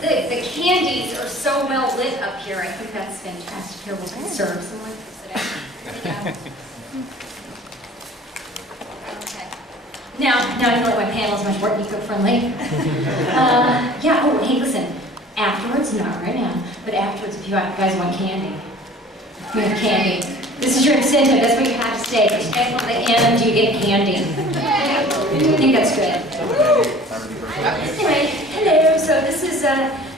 The candies are so well lit up here. I think that's fantastic. Here, we'll serve someone. Okay. Now I feel like my panel is much more eco-friendly. Yeah, oh, hey, listen. Afterwards, not right now, but afterwards, if you guys want candy, we have candy. This is your incentive. That's what you have to stay. If you stay at the end, you get candy. I think that's good. Anyway, hello. So this is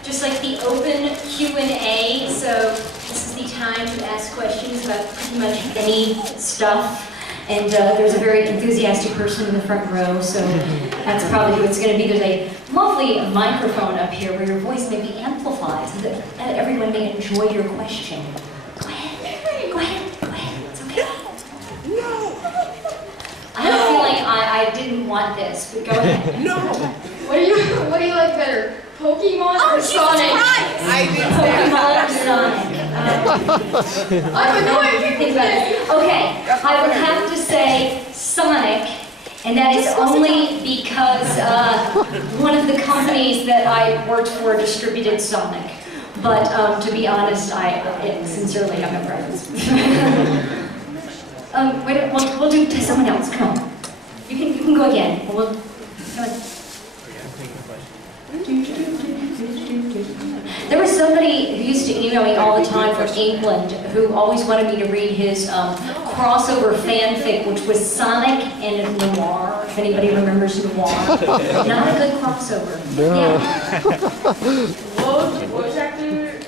just like the open Q&A. So this is the time to ask questions about pretty much any stuff. And there's a very enthusiastic person in the front row, so that's probably who it's going to be. There's a lovely microphone up here where your voice may be amplified so that everyone may enjoy your question. Go ahead. Go ahead. Go ahead. It's okay. No. I have a feeling I didn't want this, but go ahead. No. What do you like better? Pokemon or Sonic? I did Pokemon or Sonic. I'm annoyed. Think about it. Okay, I would have to say Sonic, and that is only because one of the companies that I worked for distributed Sonic. But to be honest, I sincerely have no preference. Wait, we'll do to someone else. Come on, you can go again. We'll. There was somebody who used to email me all the time from England who always wanted me to read his crossover fanfic, which was Sonic and Noir, if anybody remembers Noir. Not a good crossover. Yeah. What was the voice actor?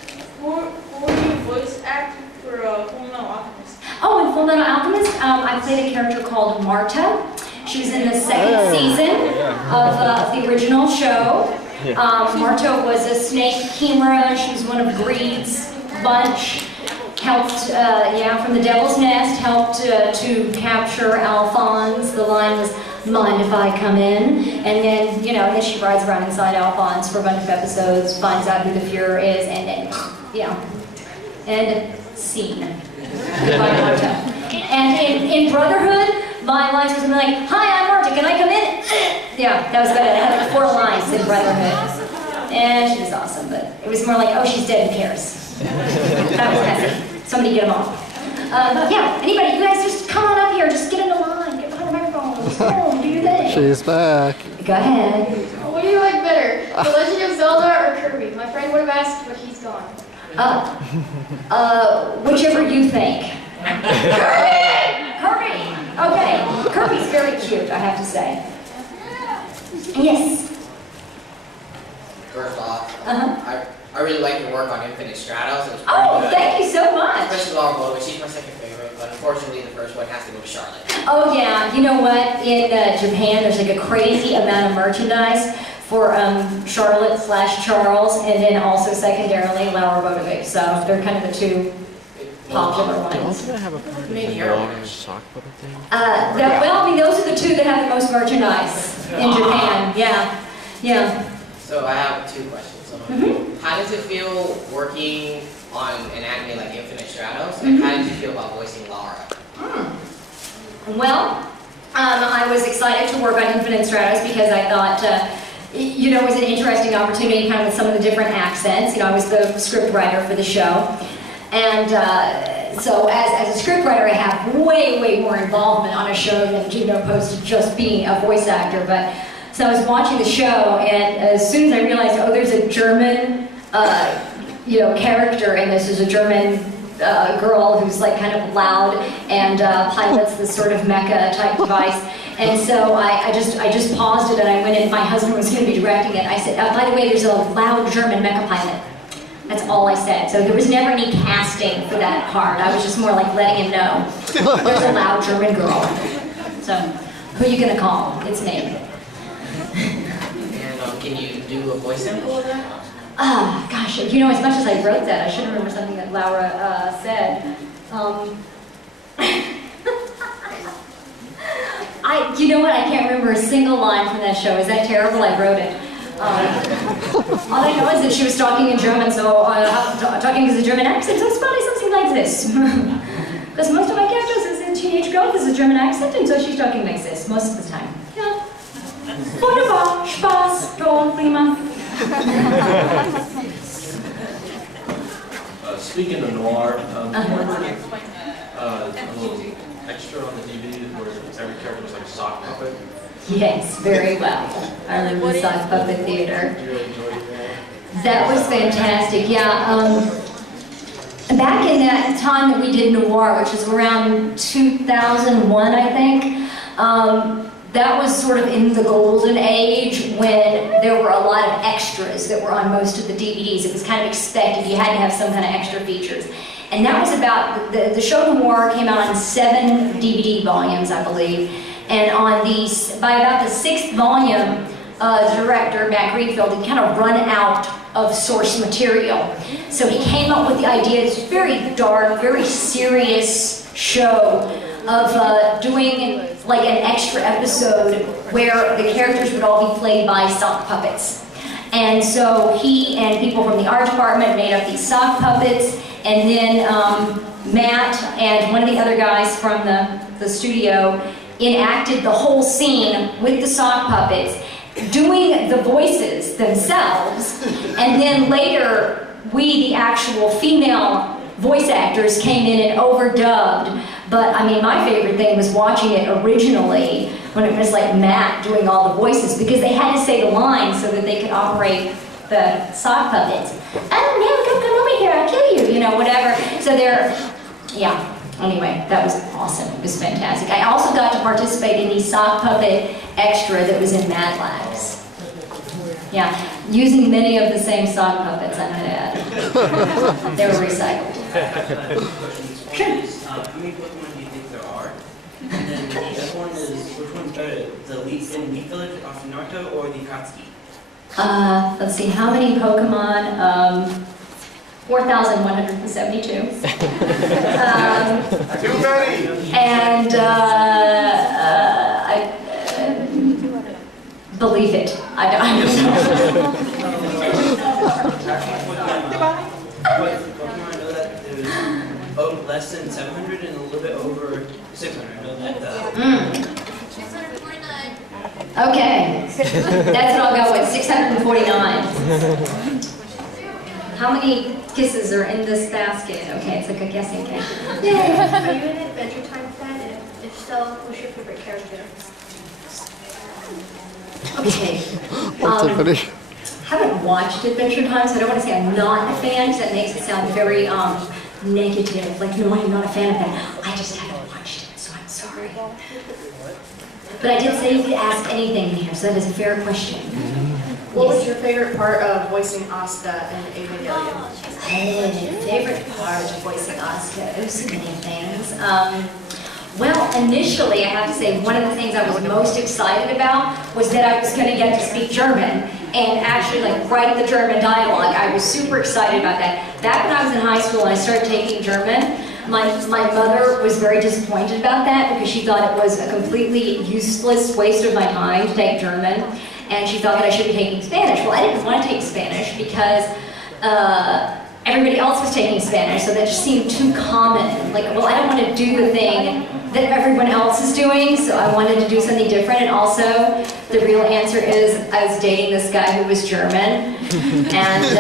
Who did you voice act for Full Metal Alchemist? Oh, in Full Metal Alchemist, I played a character called Marta. She was in the second season of the original show. Marta was a snake chimera. She was one of Greed's bunch. Helped, from the Devil's Nest, helped to capture Alphonse. The line was, "Mind if I come in?" And then, then she rides around inside Alphonse for a bunch of episodes, finds out who the Fuhrer is, and then, and scene. Goodbye, Marta. And in Brotherhood, my lines were something like, "Hi, I'm Marta, can I come in?" Yeah, that was about it. I had like 4 lines in Brotherhood. And she was awesome, but it was more like, "Oh, she's dead, who cares?" That was messy. Somebody get them off. Anybody, you guys just come on up here, just get in the line, get behind the microphone, just go, do your thing. She's back. Go ahead. What do you like better? The Legend of Zelda or Kirby? My friend would have asked, but he's gone. Whichever you think. Kirby! Okay, Kirby's very cute, I have to say. Yes. First off, I really like your work on Infinite Stratos. It was pretty good. Thank you so much. Especially Laura Bowie, she's my second favorite, but unfortunately the first one has to go to Charlotte. Oh yeah, you know what? In Japan, there's like a crazy amount of merchandise for Charlotte/Charles, and then also secondarily Laura Bodovic. So they're kind of the two popular ones. Also, I have a part of the sock puppet thing. Those are the two that have the most merchandise in Japan. Yeah. So I have 2 questions. How does it feel working on an anime like Infinite Stratos, and how did you feel about voicing Laura? Well, I was excited to work on Infinite Stratos because I thought, it was an interesting opportunity kind of with some of the different accents. I was the script writer for the show. And so as a script writer, I have way more involvement on a show than, opposed to just being a voice actor. But so I was watching the show, and as soon as I realized, there's a German, character in this. There's a German girl who's like kind of loud and pilots this sort of mecha type device. And so I just paused it, and I went in. My husband was going to be directing it. I said, by the way, there's a loud German mecha pilot. That's all I said. So there was never any casting for that part. I was just more like letting him know. There's a loud German girl. So who are you going to call? It's me. And can you do a voice sample of that? Gosh, as much as I wrote that, I should remember something that Laura said. You know what? I can't remember a single line from that show. Is that terrible? I wrote it. All I know is that she was talking in German, so talking with a German accent, so it's probably something like this. Because most of my characters is a teenage girl with a German accent, and so she's talking like this most of the time. Yeah. Wunderbar, Spaß, toll. Speaking of noir, do you remember a little extra on the DVD where every character was like a sock puppet? Yes, very well. I remember the sock puppet theater. Did you really enjoy that? That was fantastic, yeah. Back in that time that we did noir, which was around 2001, I think, that was sort of in the golden age when there were a lot of extras that were on most of the DVDs. It was kind of expected. You had to have some kind of extra features. And that was about, the show Noir came out on 7 DVD volumes, I believe. And by about the 6th volume, the director, Matt Greenfield, had kind of run out of source material. So he came up with the idea, this very dark, very serious show of doing like an extra episode where the characters would all be played by sock puppets. And so he and people from the art department made up these sock puppets, and then Matt and one of the other guys from the studio enacted the whole scene with the sock puppets, doing the voices themselves, and then later we, the actual female voice actors, came in and overdubbed. But I mean, my favorite thing was watching it originally when it was like Matt doing all the voices, because they had to say the lines so that they could operate the sock puppets. Oh no, come over here, I'll kill you, you know, whatever. So yeah. Anyway, that was awesome. It was fantastic. I also got to participate in the sock puppet extra that was in Mad Labs. Yeah, using many of the same sock puppets, I might add. They were recycled. Sure. How many Pokemon do you think there are? And then the other one is, which one's better, the Leaf Village off of Naruto or the Akatsuki? Let's see, how many Pokemon? 4,172. Too many! And I believe it. I don't know. Pokemon, I know that there's less than 700 and a little bit over 600. I know that. 649. Okay, that's what I'll go with, 649. How many kisses are in this basket? Okay, it's like a guessing game. Are you an Adventure Time fan? If so, who's your favorite character? Okay. Tiffany. Haven't watched Adventure Time, so I don't want to say I'm not a fan, because that makes it sound very negative. Like, no, I'm not a fan of that. I just haven't watched it, so I'm sorry. But I did say you could ask anything in here, so that is a fair question. What was your favorite part of voicing Asuka in Evangelion? Favorite part of voicing Asuka? Oh, so many things. Well, initially, I have to say, one of the things I was most excited about was that I was going to get to speak German and actually like write the German dialogue. I was super excited about that. Back when I was in high school and I started taking German, my mother was very disappointed about that because she thought it was a completely useless waste of my time to take German. And she thought that I should be taking Spanish. Well, I didn't want to take Spanish because everybody else was taking Spanish, so that just seemed too common. Like, well, I don't want to do the thing that everyone else is doing, so I wanted to do something different. And also, the real answer is I was dating this guy who was German, and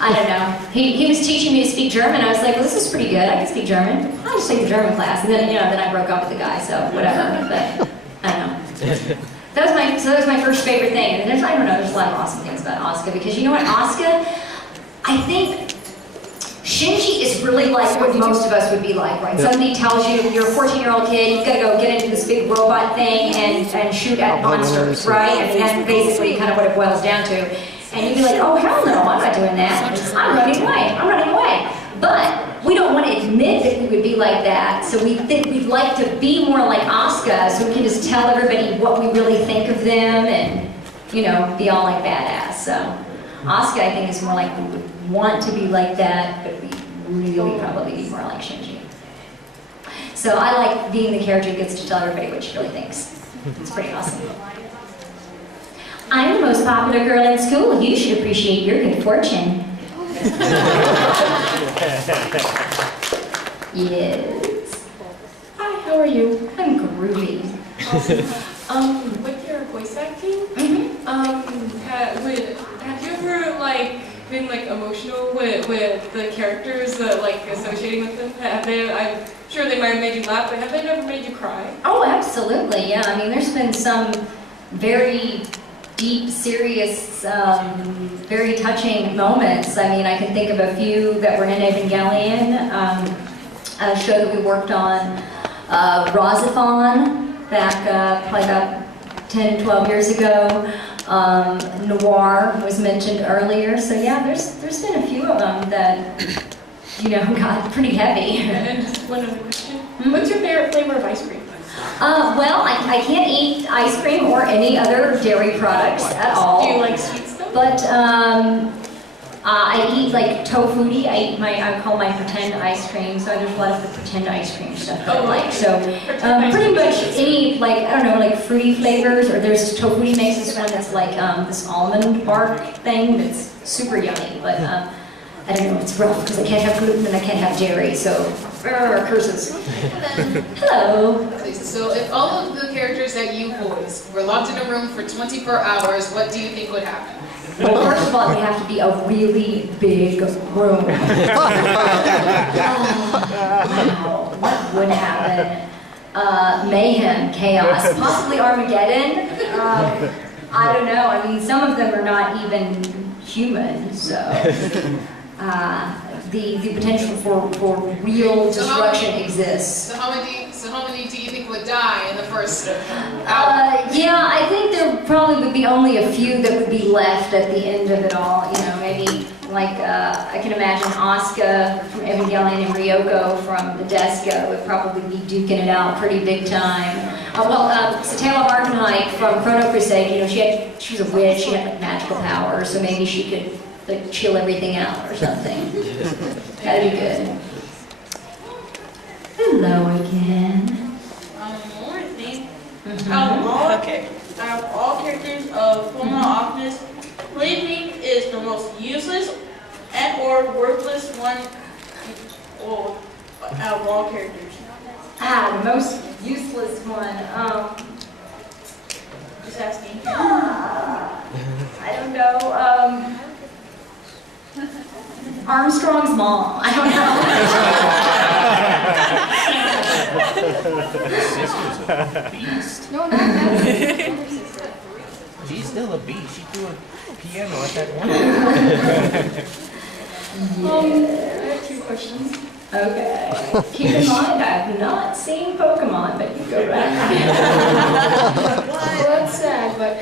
I don't know. He was teaching me to speak German. I was like, well, this is pretty good. I can speak German. I'll just take the German class. And then, then I broke up with the guy, so whatever. But I don't know. That was my first favorite thing. And there's a lot of awesome things about Asuka, because you know what, Asuka, I think Shinji is really like what most of us would be like, right? Somebody tells you you're a 14-year-old kid, you've got to go get into this big robot thing and shoot at monsters, right? I mean, that's basically kind of what it boils down to. And you'd be like, oh, hell no, I'm not doing that. I'm running away. But we don't want to admit that we would be like that, so we think we'd like to be more like Asuka, so we can just tell everybody what we really think of them and, be all like badass. So Asuka, I think, is more like we would want to be like that, but we really probably be more like Shinji. So I like being the character who gets to tell everybody what she really thinks. It's pretty awesome. I'm the most popular girl in school. You should appreciate your good fortune. Yes. Hi, how are you? I'm groovy. With your voice acting, Mm-hmm. have you ever like been like emotional with the characters, like associating with them? Have they? I'm sure they might have made you laugh, but have they ever made you cry? Oh, absolutely, yeah. I mean, there's been some very deep, serious, very touching moments. I mean, I can think of a few that were in Evangelion, a show that we worked on, Rosathon, back probably about 10, 12 years ago. Noir was mentioned earlier. So yeah, there's been a few of them that, you know, got pretty heavy. And just one other question. What's your favorite flavor of ice cream? Well, I can't eat ice cream or any other dairy products at all. Do you like sweet stuff? But I eat like tofuti. I call my pretend ice cream. So there's a lot of the pretend ice cream stuff that I like. So pretty much any, like, I don't know, like fruity flavors, or there's tofuti makes this one that's like this almond bark thing that's super yummy. But I don't know, it's rough because I can't have gluten and I can't have dairy. So curses. Hello. So if all of the characters that you voice were locked in a room for 24 hours, what do you think would happen? Well, first of all, it would have to be a really big room. Wow, what would happen? Mayhem, chaos, possibly Armageddon. I don't know. I mean, some of them are not even human, so the potential for real destruction exists. So how many do you think would die in the first hour? Yeah, I think there probably would be only a few that would be left at the end of it all. You know, maybe like I can imagine Asuka from Evangelion and Ryoko from the Deska would probably be duking it out pretty big time. Satella Arcanite from Chrono Crusade, you know, she was a witch, she had like magical powers, so maybe she could like chill everything out or something. That'd be good. Hello again. One more thing. Out of all characters of Fullmetal Alchemist, what do you think is the most useless and or worthless one out of all characters? The most useless one. Just asking. I don't know. Armstrong's mom. I don't know. Beast. No, not that. She's still a beast. She threw a piano at that one. I have two questions. Okay. Keep in mind, I have not seen Pokemon, but you go back. Well, that's sad, but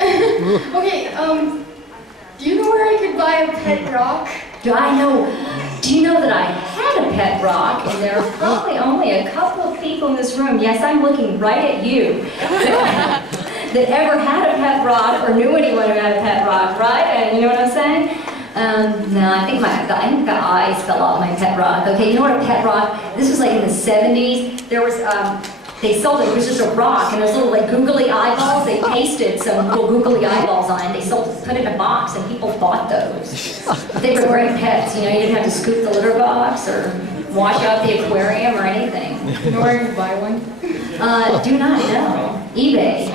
okay. Do you know where I could buy a pet rock? Do you know that I had a pet rock, and there are probably only a couple of people in this room, yes, I'm looking right at you, that ever had a pet rock or knew anyone who had a pet rock, right? And you know what I'm saying? No, I think the eyes fell off my pet rock. Okay, you know what a pet rock? This was like in the 70s. There was they sold it. It was just a rock, and those little like googly eyeballs. They pasted some little googly eyeballs on it. They put it in a box, and people bought those. They were great pets. You know, you didn't have to scoop the litter box or wash out the aquarium or anything. You know where I could buy one? Do not know. eBay.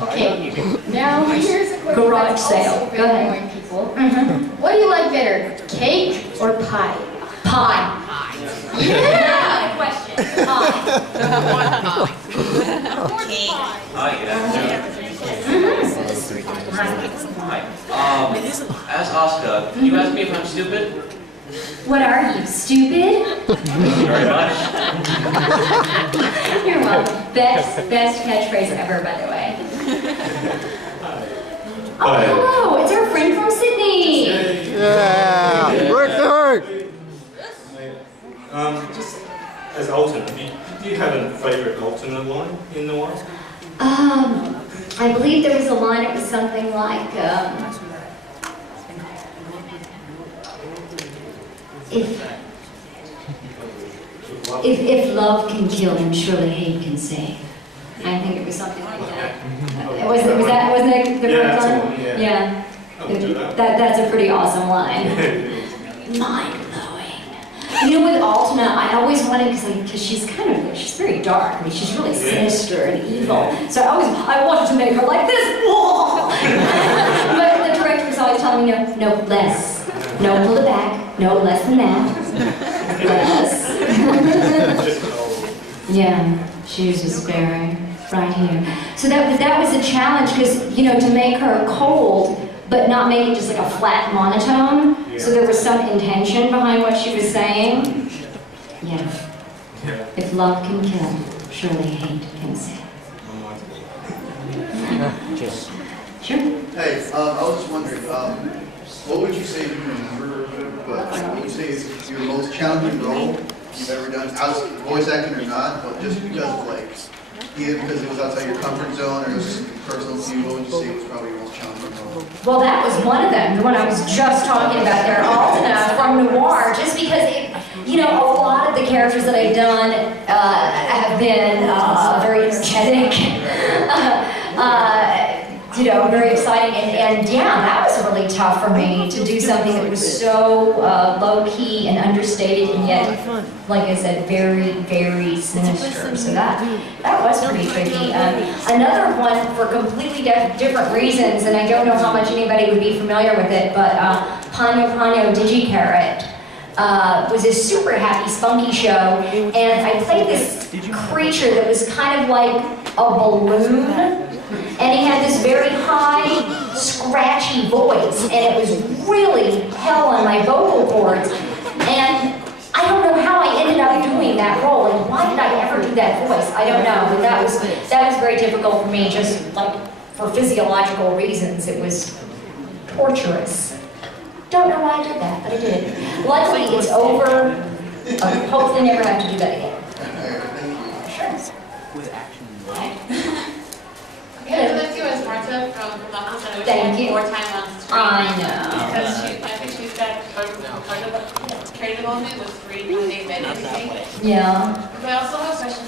Okay. Now here's a question Garage that's sale. also Go very ahead. annoying people. What do you like better, cake or pie? Pie. Yeah. Good question. Pie. As Asuka, can you ask me if I'm stupid? What are you, stupid? Thank you very much. You're welcome. Best catchphrase ever, by the way. Oh, hello! It's our friend from Sydney. Yeah! Work! Just as alternate, do you have a favourite alternate line in the line? I believe there was a line, it was something like, if love can kill, then surely hate can save. I think it was something like that. Wasn't that the correct line? Yeah. I'll do that. That's a pretty awesome line. Mind-blowing. You know, with Altna, I always wanted, because she's she's very dark. I mean, she's really sinister and evil. So I wanted to make her like this. But the director was always telling me, no, less. No, pull it back. No, less than that. Less. Yeah, she was just very right here. So that was a challenge, because, you know, to make her cold, but not make it just like a flat monotone. Yeah. So there was some intention behind what she was saying. Yeah. If love can kill, surely hate can save. Sure. Hey, I was just wondering, what would you say, you remember, but what would you say is your most challenging role you've ever done, as voice acting or not, but just because of like, either because it was outside your comfort zone or it was personal to you, what would you say was probably your most challenging role? Well, that was one of them, the one I was just talking about there, Altna from Noir, just because you know, a lot of the characters that I've done have been very energetic, you know, very exciting, and yeah, that was really tough for me to do something that was so low-key and understated, and yet, like I said, very, very sinister. So that was pretty tricky. Another one for completely different reasons, and I don't know how much anybody would be familiar with it, but Ponyo Ponyo Digicarrot. Was a super happy, spunky show, and I played this creature that was kind of like a balloon, and he had this very high, scratchy voice, and it was really hell on my vocal cords, and I don't know how I ended up doing that role, and why did I ever do that voice? I don't know, but that was very difficult for me, just like for physiological reasons. It was torturous. Don't know why I did that, but I did. Luckily, it's over. Hopefully never have to do that again. Sure. With action. Okay, I'd like to as Marta from Office. I know Thank she you. had more time on screen. I know. Because I think she's got part of the training development was 3 Monday men everything. Yeah. But I also have a question.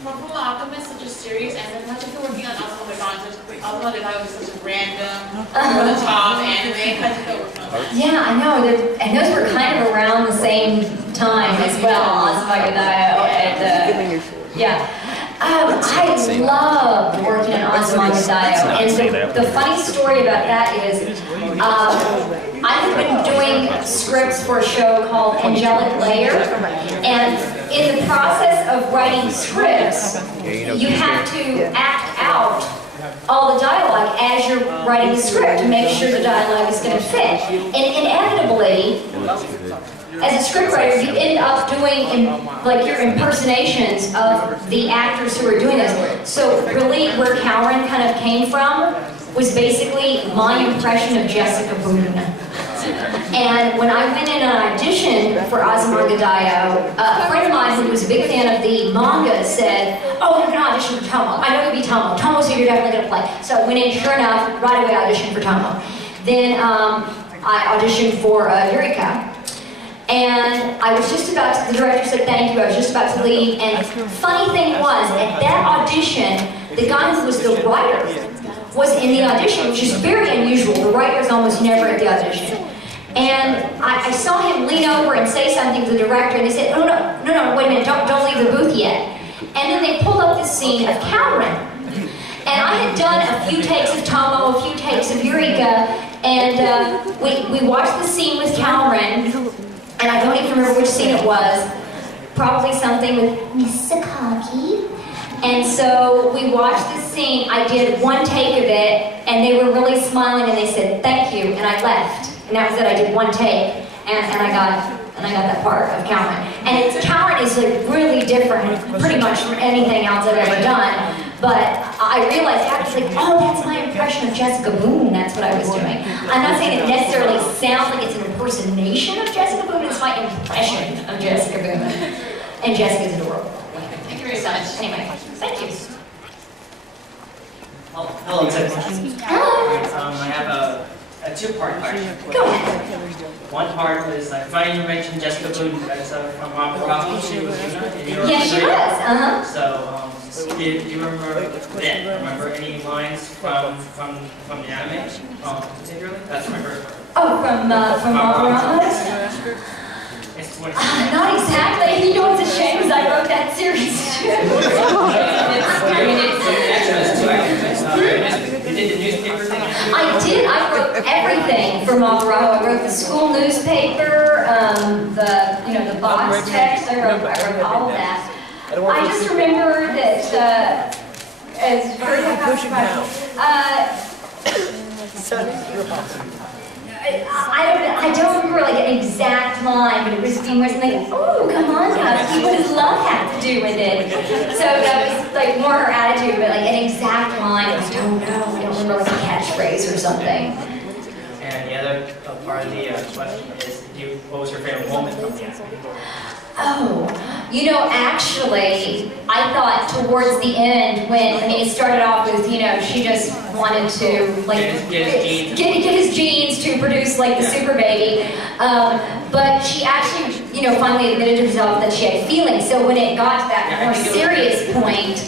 From Full Alchemist, such a series, and then how'd you feel working on Ultima Thule? Ultima Thule was such a random, over the top anime. How'd you feel working on that? Yeah, I know. And those were kind of around the same time as well. And yeah. I loved working on Azumagadayo, and the funny story about that is I have been doing scripts for a show called Angelic Layer, and in the process of writing scripts, you have to act out all the dialogue as you're writing the script to make sure the dialogue is going to fit. And inevitably, as a scriptwriter, you end up doing like your impersonations of the actors who are doing this. So really, where Calren kind of came from was basically my impression of Jessica Boone. And when I went in an audition for Azumagadayo, a friend of mine who was a big fan of the manga said, "Oh, you're going to audition for Tomo. I know you'll be Tomo. Tomo said you're definitely going to play." So I went in, sure enough, right away auditioned for Tomo. Then I auditioned for Eureka. And I was just about to, the director said thank you, I was just about to leave, and funny thing was, at that audition, the guy who was the writer was in the audition, which is very unusual. The writer is almost never at the audition. And I saw him lean over and say something to the director, and they said, "Oh, no, wait a minute, don't leave the booth yet." And then they pulled up this scene of Calren. And I had done a few takes of Tomo, a few takes of Eureka, and we watched the scene with Calren, and I don't even remember which scene it was, probably something with Misakagi. And so we watched this scene, I did one take of it, and they were really smiling, and they said, "Thank you," and I left. And that was it, I did one take, and I got that part of Calren. And Calren is like really different, pretty much from anything else I've ever done. But I realized after, like, oh, that's my impression of Jessica Boone. That's what I was doing. I'm not saying it necessarily sounds like it's an impersonation of Jessica Boone. It's my impression of Jessica Boone. And Jessica's adorable. Thank you very much. Anyway, thank you. Hello, Tiffany. Hello. I have a two-part question. Go ahead. One part was, I find you mentioned Jessica Boone as from Rocky. She was in your Yes, she was. So, do you remember any lines from the anime, particularly? That's my first part. Oh, from Marvelous? It's 20. Not exactly. You know, it's a shame because I wrote that series too. I mean, it's extras too. You did the newspaper thing? I did. I wrote everything for Mavarado. I wrote the school newspaper, the box text. I wrote all of that. I just remember that as very I don't remember like an exact line, but it was like, oh, come on now, what does love have to do with it? So that was like more her attitude, but like an exact line, I don't know. I don't remember like a catchphrase or something. And the other part of the question is, what was your favorite moment from the acting? Oh, actually, I thought towards the end when, it started off with, she just wanted to, like, get his genes to produce, like, the super baby. But she actually, finally admitted to herself that she had feelings. So when it got to that more serious point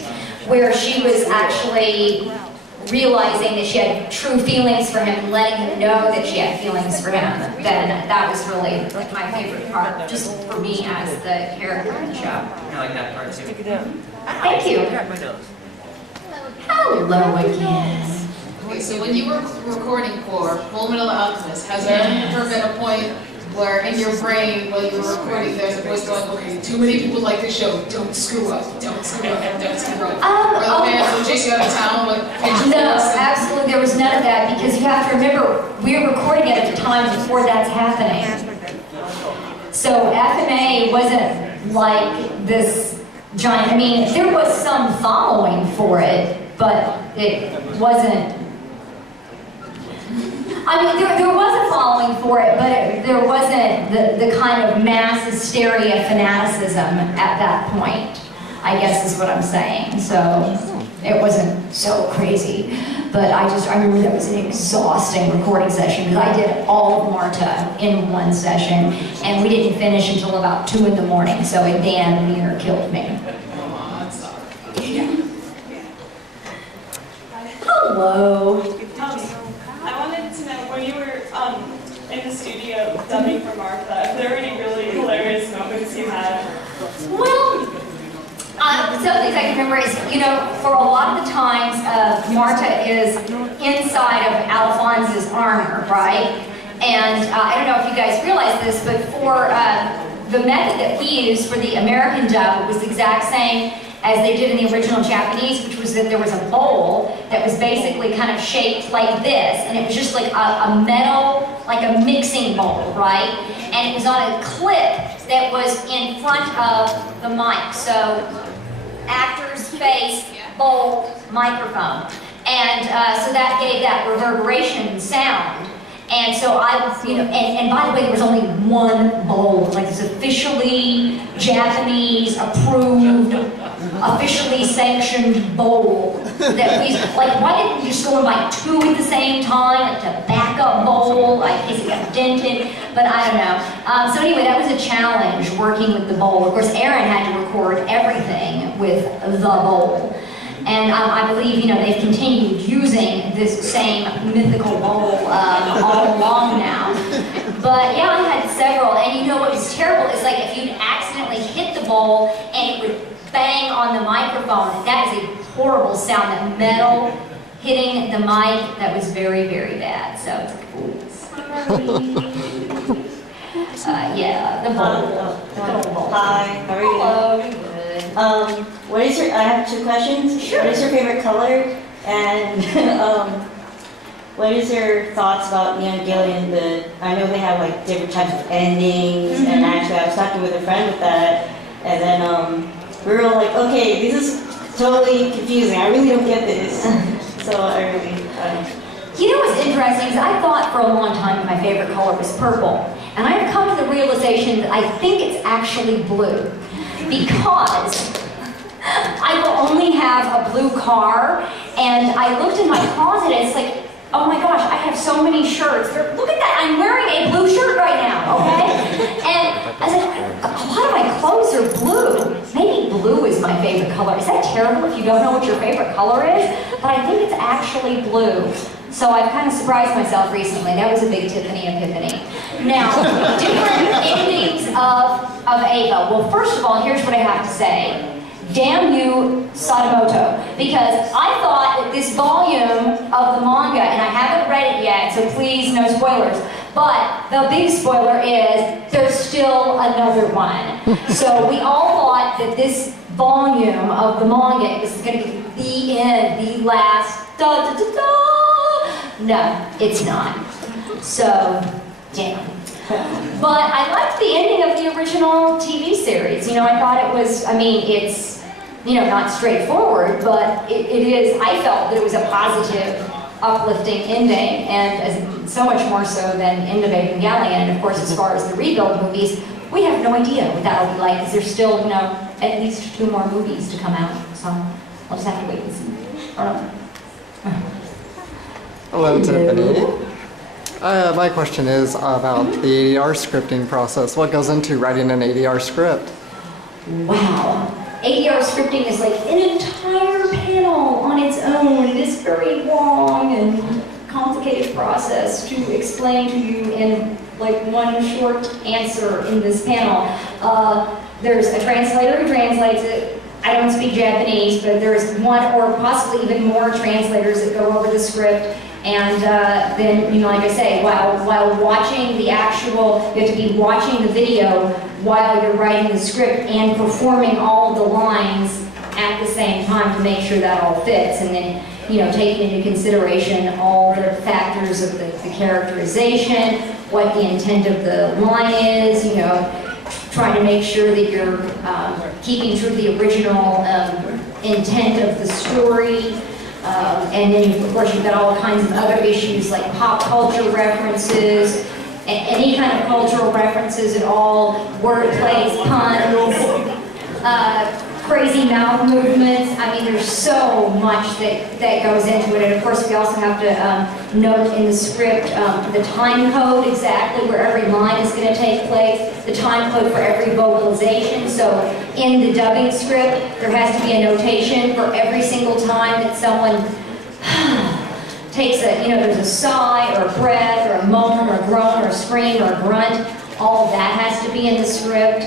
where she was actually realizing that she had true feelings for him and letting him know that she had feelings for him, then that was really like my favorite part, just for me as the character in the show. I like that part too. Thank you. Hello again. Okay, so when you were recording for Full Metal Alchemist, has there ever been a point where in your brain, while you were recording, there's a voice going, okay, too many people like this show, don't screw up, don't screw up, don't screw up. Or the fans will chase you out of town, no, absolutely, there was none of that, because you have to remember, we were recording it at the time before that's happening. So FMA wasn't like this giant, there was some following for it, but it wasn't. There was a following for it, but there wasn't the kind of mass hysteria fanaticism at that point, I guess is what I'm saying. So it wasn't so crazy. But I remember that was an exhausting recording session because I did all of Marta in one session, and we didn't finish until about 2 in the morning, so it damn near killed me. Hello. I wanted to know, when you were in the studio dubbing for Martha, if there were any really hilarious moments you had? Well, some things I can remember is, for a lot of the times, Marta is inside of Alphonse's armor, right? And I don't know if you guys realize this, but for the method that we used for the American dub, it was the exact same as they did in the original Japanese, which was that there was a bowl that was basically kind of shaped like this, and it was just like a metal, like a mixing bowl, right? And it was on a clip that was in front of the mic. So, actor's face, bowl, microphone. And so that gave that reverberation sound. And so and by the way, there was only one bowl, like this officially Japanese approved, officially sanctioned bowl that we, like, why didn't we just go and buy 2 at the same time, like a backup bowl, like, in case it got dented, but I don't know. So anyway, that was a challenge working with the bowl. Of course, Aaron had to record everything with the bowl. And I believe, they've continued using this same mythical bowl all along now. But yeah, I had several, and what was terrible is like if you'd accidentally hit the bowl and it would bang on the microphone. That is a horrible sound, that metal hitting the mic. That was very, very bad. So, yeah, the bowl. Hi, how are you? Hello. What is I have 2 questions. Sure. What is your favorite color? And what is your thoughts about Neon Gillian? I know they have like different types of endings, and actually I was talking with a friend with that, and then we were like, okay, this is totally confusing. I really don't get this. So I really, what's interesting is I thought for a long time my favorite color was purple. And I've come to the realization that I think it's actually blue. Because I will only have a blue car, and I looked in my closet and it's like, oh my gosh, I have so many shirts. Look at that, I'm wearing a blue shirt right now, okay? And I was like, a lot of my clothes are blue. Maybe blue is my favorite color. Is that terrible if you don't know what your favorite color is? But I think it's actually blue. So I've kind of surprised myself recently. That was a big Tiffany epiphany. Now, different endings of Ava. Well, first of all, here's what I have to say. Damn you, Sadamoto, because I thought that this volume of the manga, and I haven't read it yet, so please no spoilers, but the big spoiler is there's still another one. So we all thought that this volume of the manga is going to be the end, the last, da da da da. No, it's not. So, damn. But I liked the ending of the original TV series. You know, I thought it was, I mean, it's, you know, not straightforward, but it is, I felt that it was a positive, uplifting ending, and so much more so than End of Evangelion. And of course, as far as the rebuild movies, we have no idea what that'll be like, because there's still, you know, at least 2 more movies to come out. So I'll just have to wait and see. I don't know. Hello, Tiffany. My question is about the ADR scripting process. What goes into writing an ADR script? Wow. ADR scripting is like an entire panel on its own. It is very long and complicated process to explain to you in like one short answer in this panel. There's a translator who translates it. I don't speak Japanese, but there's one or possibly even more translators that go over the script. And then, you know, like I say, while watching the actual, you have to be watching the video while you're writing the script and performing all of the lines at the same time to make sure that all fits. And then, you know, taking into consideration all the factors of the characterization, what the intent of the line is, you know, trying to make sure that you're keeping true to the original intent of the story. And then, of course, you've got all kinds of other issues like pop culture references, any kind of cultural references at all, wordplays, puns, crazy mouth movements. I mean, there's so much that goes into it. And of course, we also have to note in the script the time code, exactly where every line is going to take place, the time code for every vocalization. So in the dubbing script, there has to be a notation for every single time that someone takes a, you know, there's a sigh or a breath or a moan or a groan or a scream or a grunt. All of that has to be in the script.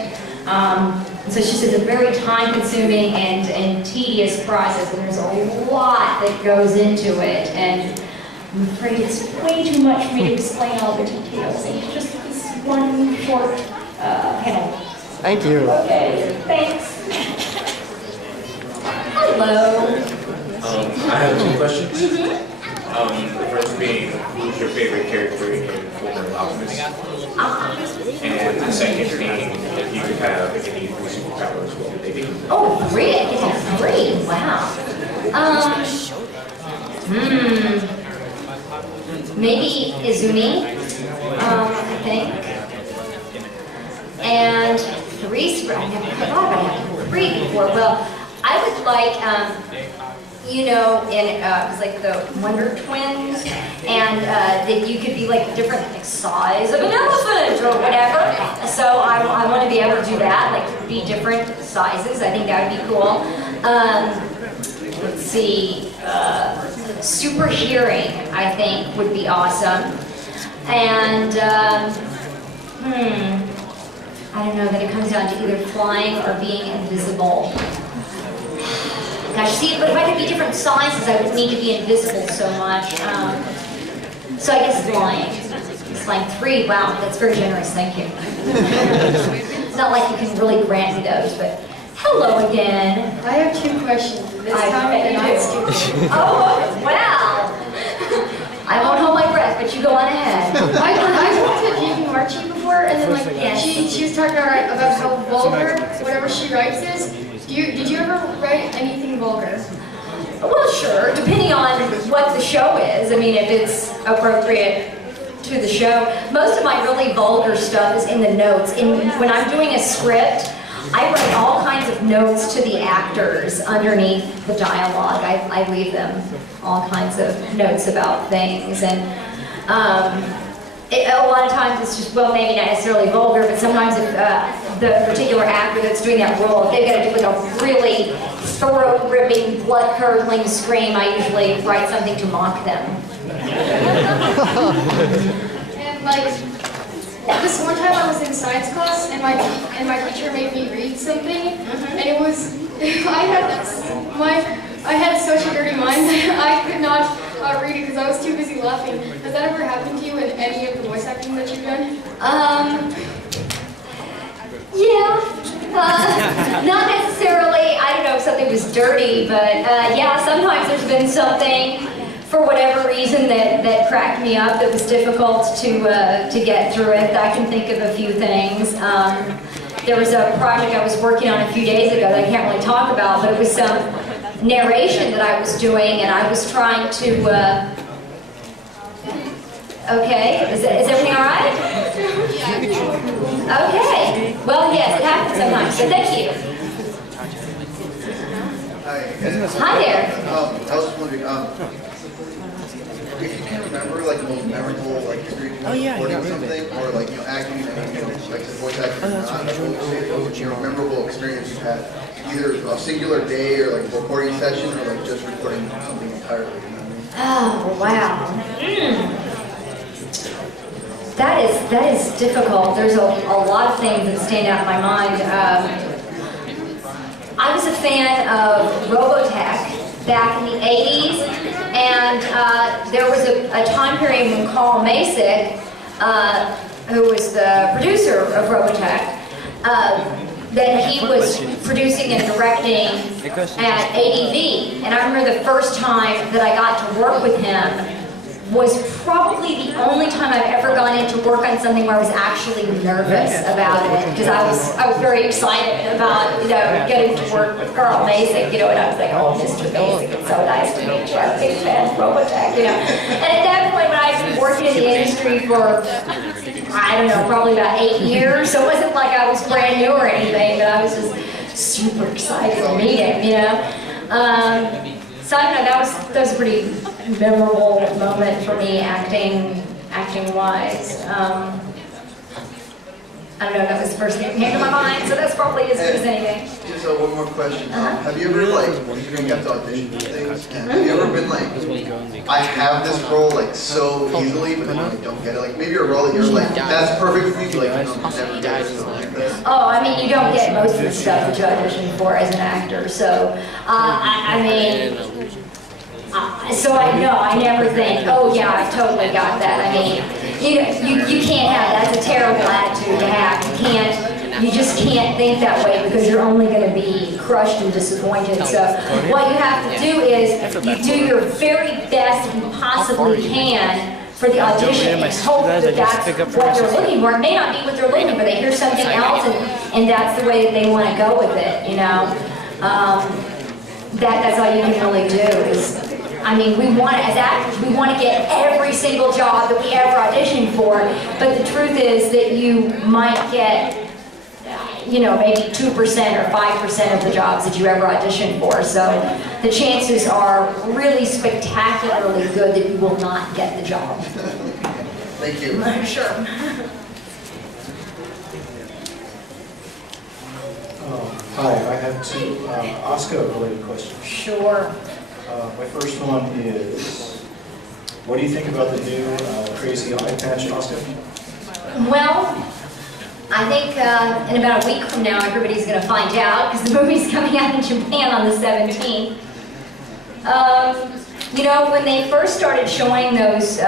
So it's just a very time-consuming and tedious process, and there's a lot that goes into it, and I'm afraid it's way too much for me to explain all the details. It's just this one short panel. Thank you. Okay, thanks. Hello. I have 2 questions. The first being, who's your favorite character in Fullmetal Alchemist? And the second being, if you could have any 3 superpowers, what would they be? Oh, 3? I can have 3. Wow. Maybe Izumi, I think. And 3 I never thought about having 3 before. Well, I would like, you know, in it was like the Wonder Twins, and that you could be like different like, size of an elephant or whatever. So I want to be able to do that, like be different sizes. I think that would be cool. Let's see, super hearing I think would be awesome. And I don't know, that it comes down to either flying or being invisible. Gosh, see, but if I could be different sizes, I wouldn't need to be invisible so much. So I guess flying. Flying 3, wow, that's very generous, thank you. It's not like you can really grant me those, but hello again. I have 2 questions. This time bet they're you not do. stupid. Oh, wow. I won't hold my breath, but you go on ahead. I talked to Jean Marchi before, and then like Yes. she was talking about how vulgar whatever she writes is. Did you ever write anything vulgar? Well, sure, depending on what the show is. I mean, if it's appropriate to the show. Most of my really vulgar stuff is in the notes. When I'm doing a script, I write all kinds of notes to the actors underneath the dialogue. I leave them all kinds of notes about things. And a lot of times it's just, well, maybe not necessarily vulgar, but sometimes if the particular actor that's doing that role, if they've got to do with a really throat-ripping, blood-curdling scream, I usually write something to mock them. And like, this one time I was in science class and my teacher made me read something, and it was I had such a dirty mind that I could not read it because I was too busy laughing. Has that ever happened to you in any of the voice acting that you've done? Yeah. Not necessarily, I don't know if something was dirty, but yeah, sometimes there's been something, for whatever reason, that cracked me up, that was difficult to get through it. I can think of a few things. There was a project I was working on a few days ago that I can't really talk about, but it was some narration that I was doing, and I was trying to, okay, is everything all right? Okay, well, yes, it happens sometimes, so thank you. Hi there. I was just wondering, if you can remember like the most memorable like experience recording something, or like acting, like voice acting, or not, what would you say your memorable experience you had, either a singular day or like a recording session, or like just recording something entirely. You know what I mean? Oh, wow. That is difficult. There's a lot of things that stand out in my mind. I was a fan of Robotech back in the 80s, and there was a time period when Carl Masick, who was the producer of Robotech, that he was producing and directing at ADV. And I remember the first time that I got to work with him was probably the only time I've ever gone in to work on something where I was actually nervous about it, because I was very excited about, you know, getting to work with Carl Masick, you know, and I was like, oh, Mr. Masick, it's so nice to meet you. I'm a big fan of Robotech, you know. And at that point, when I'd been working in the industry for, I don't know, probably about 8 years, so it wasn't like I was brand new or anything, but I was just super excited to meet him, you know. So I don't know, that was a pretty memorable moment for me, acting-wise. I don't know, that was the first thing that came to my mind, so that's probably as good as anything. Just one more question. Have you ever, like, when you got to audition for things, have you ever been like, I have this role, like, so easily, but then you don't get it? Like, maybe a role that you're like, that's perfect for me, like, you know, never get it, something like that. Oh, I mean, you don't get most of the stuff that you audition for as an actor, so, I mean, so I never think, oh yeah, I totally got that. I mean, you can't have that. That's a terrible attitude to have. You just can't think that way, because you're only going to be crushed and disappointed. So what you have to do is you do your very best that you possibly can for the audition, and hope that that's what they're looking for. It may not be what they're looking for. They hear something else, and that's the way that they want to go with it, you know. That's all you can really do is, I mean, we want to, as actors, we want to get every single job that we ever audition for, but the truth is that you might get, you know, maybe 2% or 5% of the jobs that you ever audition for. So the chances are really spectacularly good that you will not get the job. Thank you. Sure. Hi, I have two Oscar-related questions. Sure. My first one is, what do you think about the new crazy eye patch Oscar? Well, I think in about a week from now, everybody's going to find out, because the movie's coming out in Japan on the 17th. You know, when they first started showing those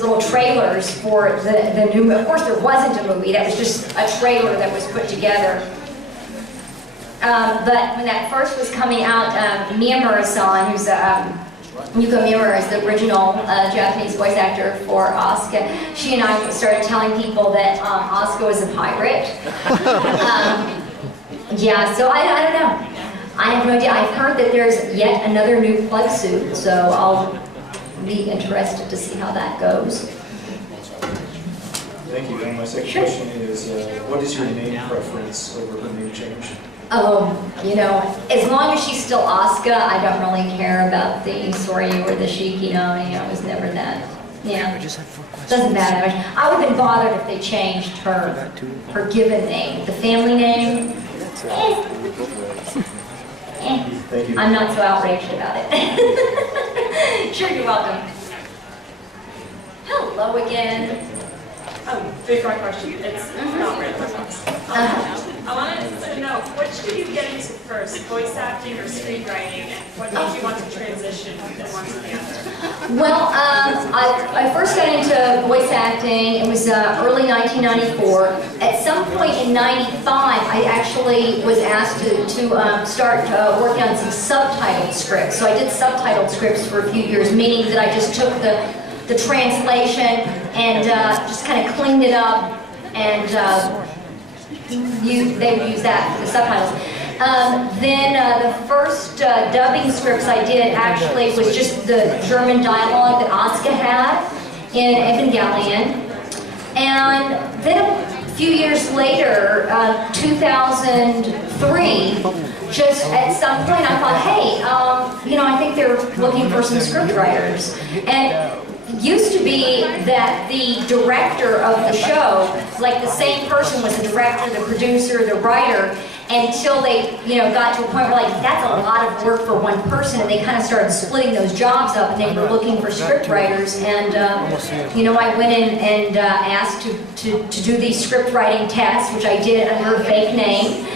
little trailers for the new, of course there wasn't a movie, that was just a trailer that was put together. But when that first was coming out, Miyamura-san, who's Yuko Miura is the original Japanese voice actor for Asuka. She and I started telling people that Asuka was a pirate. Yeah, so I don't know. I have no idea. I've heard that there's yet another new plug suit, so I'll be interested to see how that goes. Thank you. And my second question is, what is your name preference over her name change? You know, as long as she's still Asuka, I don't really care about the Soryu or the Shikinami. I was never that Yeah. Doesn't matter much. I would have been bothered if they changed her given name. The family name, Thank you. I'm not so outraged about it. Sure, you're welcome. Hello again. Before my question, it's not really I wanted to know, which did you get into first, voice acting or screenwriting, and what made you want to transition from one to the other? Well, I first got into voice acting. It was early 1994. At some point in 95, I actually was asked to start working on some subtitled scripts. So I did subtitled scripts for a few years, meaning that I just took the translation and just kind of cleaned it up, and they would use that for the subtitles. Then the first dubbing scripts I did actually was just the German dialogue that Asuka had in Evangelion. And then a few years later, 2003, just at some point I thought, hey, I think they're looking for some script writers. And it used to be that the director of the show, like the same person was the director, the producer, the writer, until they, got to a point where like, that's a lot of work for one person, and they kind of started splitting those jobs up, and they were looking for script writers. And, I went in and asked to do these script writing tests, which I did under a fake name,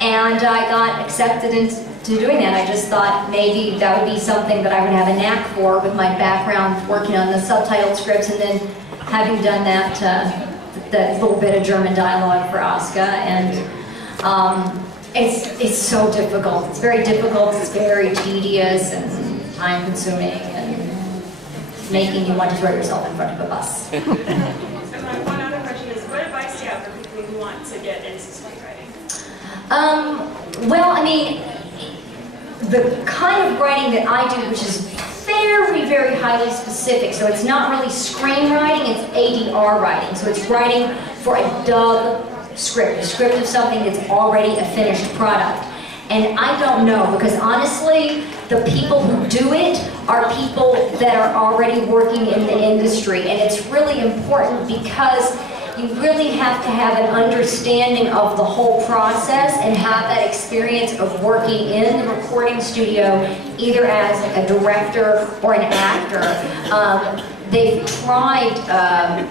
and I got accepted into doing that. I just thought maybe that would be something that I would have a knack for with my background working on the subtitled scripts, and then having done that little bit of German dialogue for Asuka. And it's so difficult. It's very difficult. It's very tedious and time consuming and making you want to throw yourself in front of a bus. And my one other question is, what advice do you have for people who want to get into screenwriting? Well, I mean, the kind of writing that I do, which is very, very highly specific, so it's not really screenwriting, it's ADR writing. So it's writing for a dub script, a script of something that's already a finished product. And I don't know, because honestly, the people who do it are people that are already working in the industry. And it's really important because you really have to have an understanding of the whole process and have that experience of working in the recording studio, either as a director or an actor. They've tried, I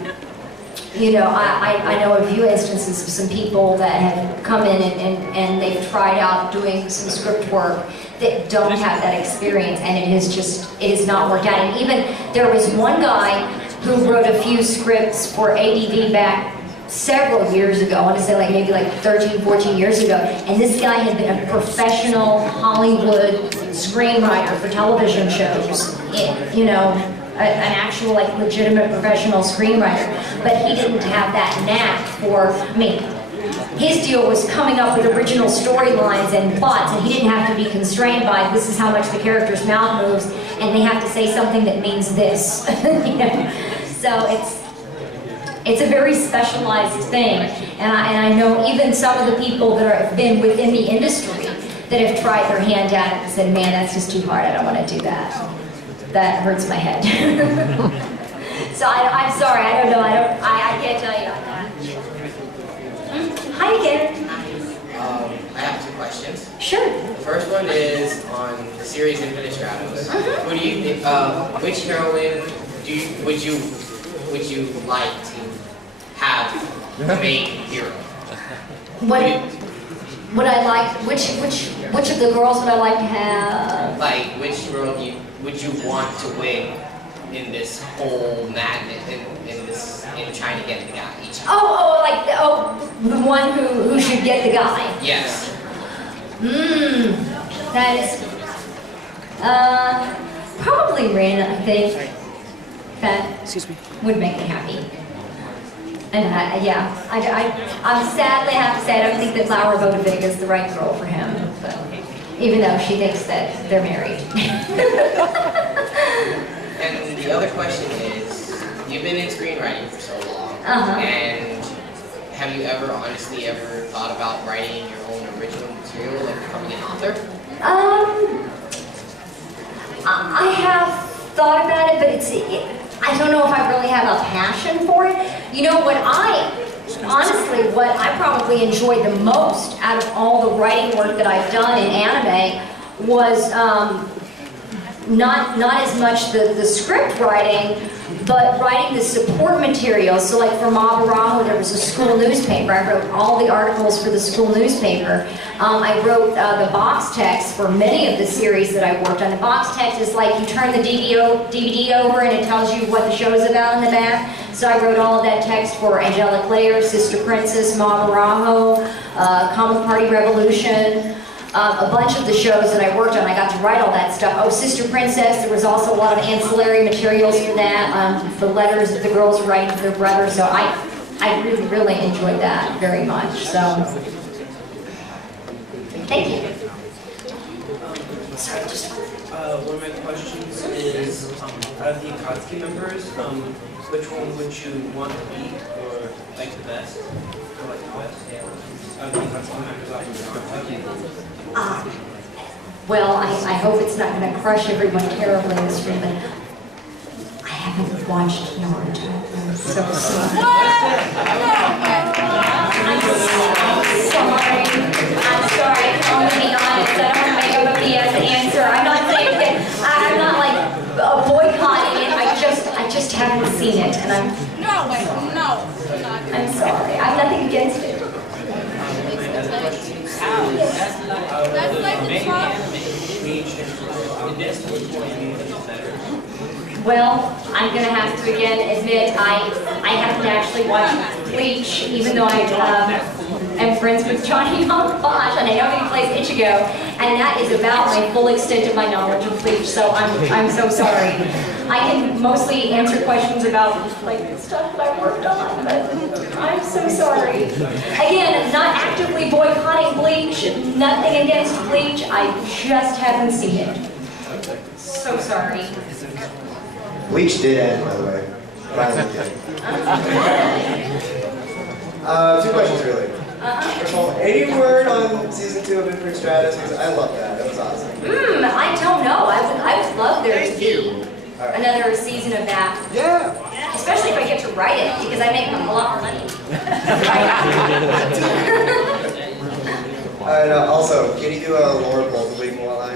know a few instances of some people that have come in and they've tried out doing some script work that don't have that experience, and it has not worked out. And even there was one guy who wrote a few scripts for ADV back several years ago. I want to say maybe 13, 14 years ago. And this guy had been a professional Hollywood screenwriter for television shows. An actual legitimate professional screenwriter. But he didn't have that knack for, his deal was coming up with original storylines and plots, and he didn't have to be constrained by this is how much the character's mouth moves, and they have to say something that means this. So it's a very specialized thing, and I know even some of the people that have been within the industry that have tried their hand at it and said, man, that's just too hard, I don't want to do that. That hurts my head. So I'm sorry, I don't know, I can't tell you on that. Hi again. I have two questions. Sure. The first one is on the series Infinite Stratos. Who do you think, which heroine would you like to have the main hero? Would I like, which of the girls would I like to have? Like, which girl would you want to win in this whole madness, in trying to get the guy? The one who should get the guy? Yes. That is, probably Rin, I think. That would make me happy. And I'm sadly have to say I don't think that Laura Bodevig is the right girl for him, but even though she thinks that they're married. And the other question is, you've been in screenwriting for so long, and have you honestly ever thought about writing your own original material, like becoming an author? I have thought about it, but I don't know if I really have a passion for it. You know what honestly, what I probably enjoyed the most out of all the writing work that I've done in anime was not as much the script writing, but writing the support materials. So like for Mabaraho, there was a school newspaper. I wrote all the articles for the school newspaper. I wrote the box text for many of the series that I worked on. The box text is like you turn the DVD over and it tells you what the show is about in the back. So I wrote all of that text for Angelic Layer, Sister Princess, Mabaraho, Comic Party Revolution. A bunch of the shows that I worked on, I got to write all that stuff. Oh, Sister Princess, there was also a lot of ancillary materials for that, the letters that the girls were writing to their brothers, so I really, really enjoyed that very much, so. Thank you. Sorry, just one of my questions is, out of the Akatsuki members, which one would you want to be, or like the best? Or like the best? Yeah. Out of the Akatsuki members, well, I hope it's not going to crush everyone terribly in this room, but I haven't watched Naruto. I'm so sorry. I'm sorry. I can only be honest. I don't want to make up a BS answer. I'm not saying that I'm not like boycotting it. I just haven't seen it, and I'm sorry. I have nothing against it. That's like the top. Well, I'm going to have to again admit I haven't actually watched Bleach, even though I am friends with Johnny Yongbosh, and I know he plays Ichigo, and that is about my full extent of my knowledge of Bleach, so I'm so sorry. I can mostly answer questions about like the stuff that I worked on, but I'm so sorry. Again, not actively boycotting Bleach, nothing against Bleach, I just haven't seen it. So sorry. Bleach did end, by the way. Finally did. Two questions, really. First of all, any word on season 2 of Infinite Stratus? Because I love that. That was awesome. I don't know. I would love there to be another season of that. Yeah. Especially if I get to write it, because I make a lot more money. And also, can you do a Lord Multiple while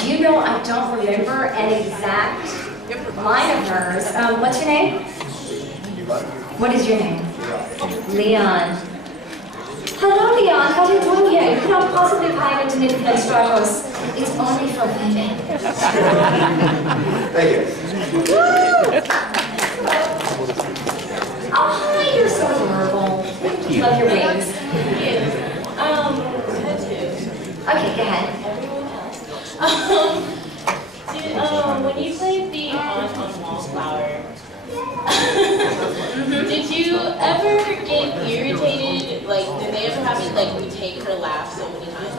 Do you know, I don't remember an exact line of hers. What's your name? What is your name? Leon. Hello, Leon. How are you doing here? You cannot possibly climb into Infinite Stratos. It's only for women. Thank you. Oh, hi. You're so adorable. Love your wings. Okay, go ahead. When you played the on Wallflower, did you ever get irritated? Like, did they ever have you like retake her laugh so many times?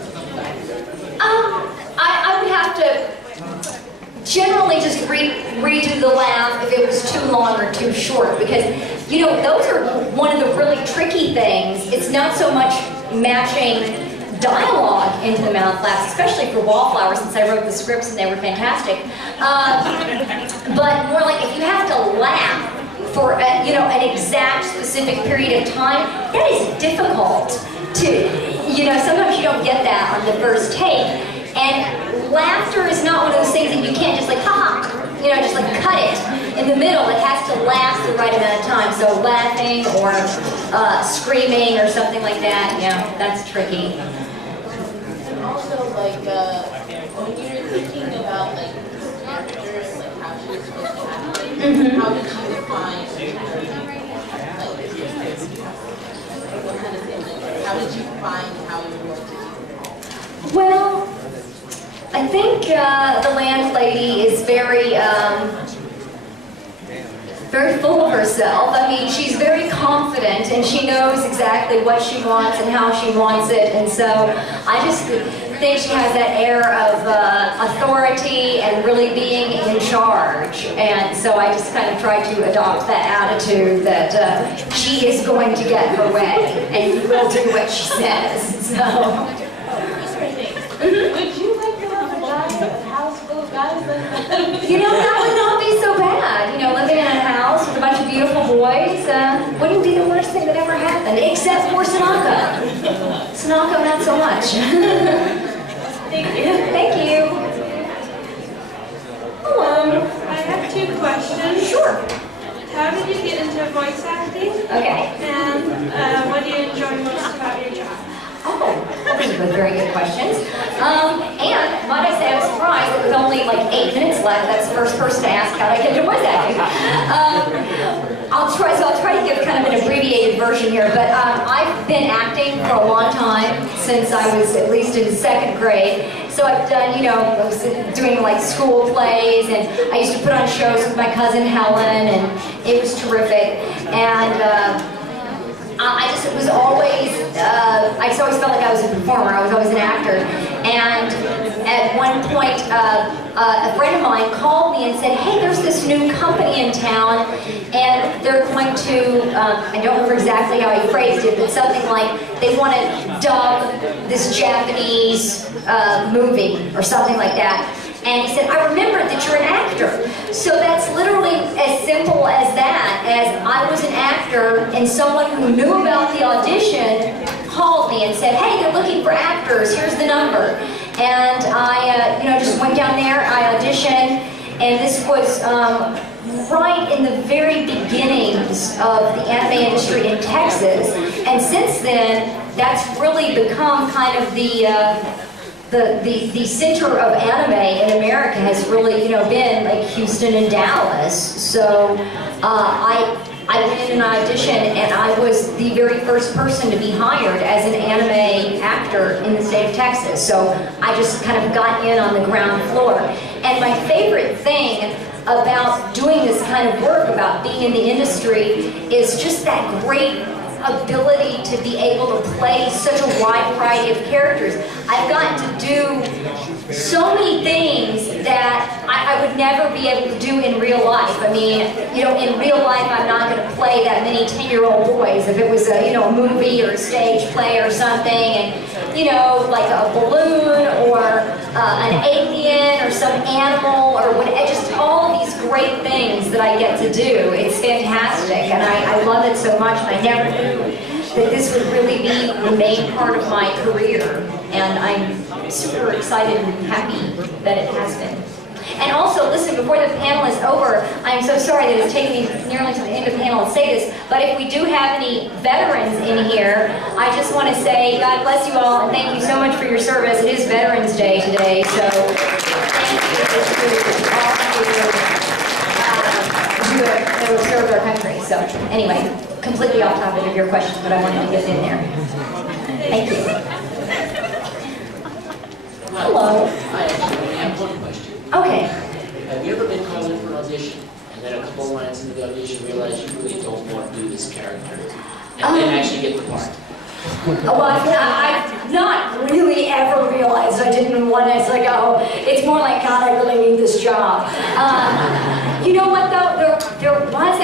I would have to generally just redo the laugh if it was too long or too short, because you know those are one of the really tricky things. It's not so much matching dialogue into the mouth laughs, especially for Wallflower, since I wrote the scripts and they were fantastic. But more like if you have to laugh for an exact specific period of time, that is difficult to, sometimes you don't get that on the first take. And laughter is not one of those things that you can't just like, ha, just like cut it in the middle. It has to last the right amount of time. So laughing or screaming or something like that, that's tricky. Also, like, when you're thinking about, like, the character and, like, how she was supposed to act, like, how did you define, what kind of thing, like, how did you find how you wanted to do? Well, I think the landlady is very full of herself. I mean, she's very confident and she knows exactly what she wants and how she wants it. And so I just think she has that air of authority and really being in charge. And so I just kind of try to adopt that attitude that she is going to get her way and will do what she says. So. Would you like to have a house full of guys like that? That would not be so bad. except for Sanako. Sanako, not so much. Thank you. Thank you. Hello. I have 2 questions. Sure. How did you get into voice acting? Okay. And what do you enjoy most about your job? Oh, those are both very good questions. And might I say I was surprised that with only like 8 minutes left, that's the first person to ask how I get into voice acting. I'll try to give kind of an abbreviated version here, but I've been acting for a long time, since I was at least in 2nd grade. So I've done, I was doing like school plays, and I used to put on shows with my cousin Helen, and it was terrific. And it was always, I just always felt like I was a performer. I was always an actor. And at one point, a friend of mine called me and said, hey, there's this new company in town, and they're going to, I don't remember exactly how he phrased it, but something like, they want to dub this Japanese movie, or something like that. And he said, I remembered that you're an actor. So that's literally as simple as that, as I was an actor, and someone who knew about the audition called me and said, hey, they're looking for actors, here's the number. And I just went down there, I auditioned, and this was right in the very beginnings of the anime industry in Texas. And since then, that's really become kind of the center of anime in America has really, been like Houston and Dallas. So I went in an audition, and I was the very first person to be hired as an anime actor in the state of Texas. So I just kind of got in on the ground floor. And my favorite thing about doing this kind of work, about being in the industry, is just that great ability to be able to play such a wide variety of characters. I've gotten to do so many things that I would never be able to do in real life. I mean, in real life, I'm not going to play that many 10-year-old boys. If it was a, a movie or a stage play or something, and, like a balloon or an alien or some animal or what, just all of these great things that I get to do. It's fantastic, and I love it so much, and I never knew that this would really be the main part of my career, and I'm super excited and happy that it has been. And also, listen, before the panel is over, I'm so sorry that it's taken me nearly to the end of the panel to say this, but if we do have any veterans in here, I just want to say God bless you all, and thank you so much for your service. It is Veterans Day today, so thank you to all of you who have served our country. So anyway, completely off topic of your questions, but I wanted to get in there. Thank you. Hello. I actually have one question. Okay. Have you ever been called in for an audition, and then a couple of lines into the audition realize you really don't want to do this character, and then actually get the part? Well, I've not really ever realized I didn't want it. It's like, oh, it's more like, God, I really need this job. You know what, though? There was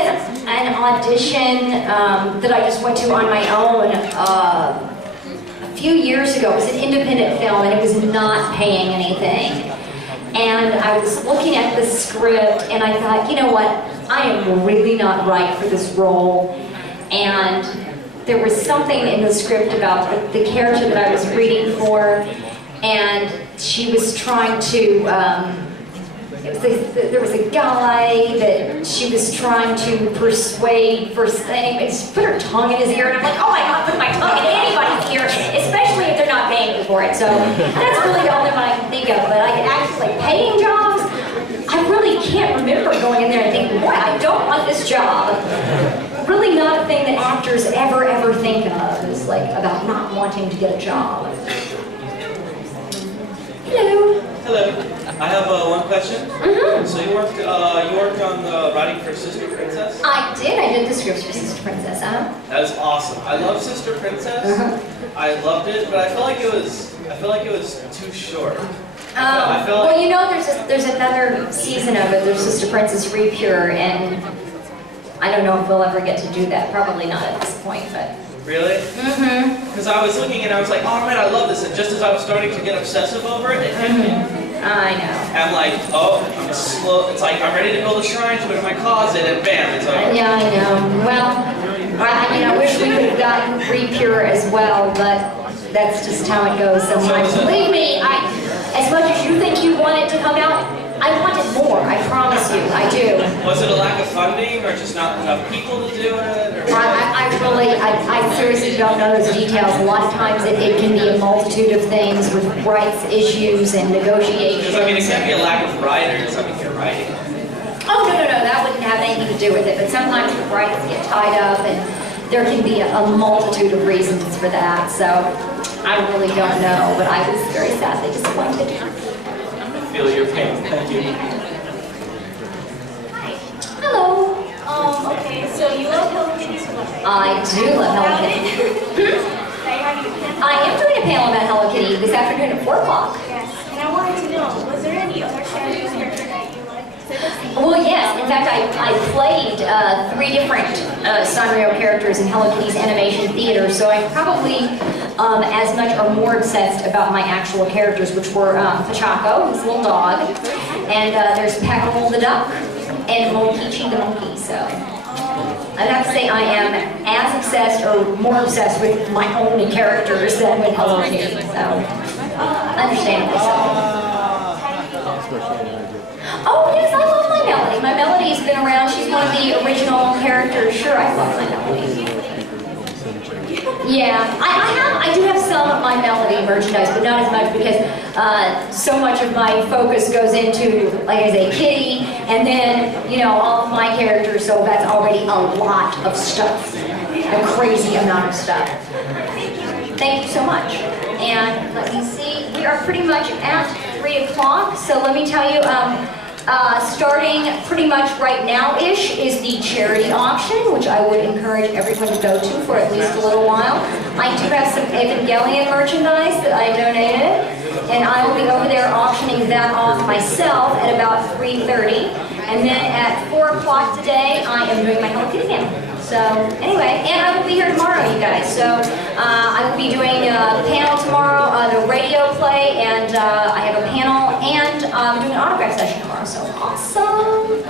an audition that I just went to on my own a few years ago. It was an independent film, and it was not paying anything. And I was looking at the script, and I thought, you know what? I am really not right for this role. And there was something in the script about the character that I was reading for, and she was trying to, there was a guy that she was trying to persuade for, anyway, she put her tongue in his ear, and I'm like, oh my God, put my tongue in anybody's ear, especially if they're not paying me for it. So that's really the only one I can think of. But I actually, like, paying jobs, I really can't remember going in there and thinking, boy, I don't want this job. Really not a thing that actors ever think of, is like about not wanting to get a job. Hello. Hello. I have one question. Mm-hmm. So you worked on the writing for Sister Princess? I did the scripts for Sister Princess, That is awesome. I love Sister Princess. I loved it, but I felt like it was too short. I feel like, well, you know, there's another season of it. There's Sister Princess Repure, and I don't know if we'll ever get to do that. Probably not at this point, but. Really? Mm-hmm. Because I was looking and I was like, oh man, I love this. And just as I was starting to get obsessive over it, it hit me. I know. I'm like, oh, I'm slow. It's like I'm ready to build a shrine to it in my closet, and bam, it's over. Yeah, I know. Well, I mean, I wish we could have gotten Pure as well, but that's just how it goes sometimes. Believe me, as much as you think you want it to come out, I want it more. I promise you, I do. Was it a lack of funding, or just not enough people to do it? Or I seriously don't know those details. A lot of times it can be a multitude of things with rights issues and negotiations. Because I mean, it can't be a lack of writers. I mean, you're writing. Oh, no, that wouldn't have anything to do with it. But sometimes the rights get tied up, and there can be a multitude of reasons for that. So I really don't know, but I was very sadly disappointed. I feel your pain. Thank you. Hello. Okay, so you love Hello Kitty so much. I do love Hello Kitty. I am doing a panel about Hello Kitty this afternoon at 4 o'clock. Yes, and I wanted to know, was there any other Sanrio character that you liked? Well, yes. In fact, I played 3 different Sanrio characters in Hello Kitty's animation theater, so I'm probably as much or more obsessed about my actual characters, which were Pachaco, his little dog, and there's Peckerel the duck, and Mokichi the monkey. So I'd have to say I am as obsessed or more obsessed with my own characters than with Hello Kitty. So understandably so. Oh yes, I love my Melody. My Melody's been around. She's one of the original characters. Sure, I love my Melody. Yeah, I do have some of my Melody merchandise, but not as much because so much of my focus goes into, like I say, Kitty, and then, you know, all of my characters, so that's already a lot of stuff. A crazy amount of stuff. Thank you so much. And let me see, we are pretty much at 3 o'clock, so let me tell you, starting pretty much right now-ish is the charity auction, which I would encourage everyone to go to for at least a little while. I do have some Evangelion merchandise that I donated, and I will be over there auctioning that off myself at about 3:30. And then at 4 o'clock today, I am doing my Hello Kitty panel. So anyway, and I will be here tomorrow, you guys. So I will be doing a panel tomorrow, the radio play, and I have a panel, and I'm doing an autograph session tomorrow. So awesome!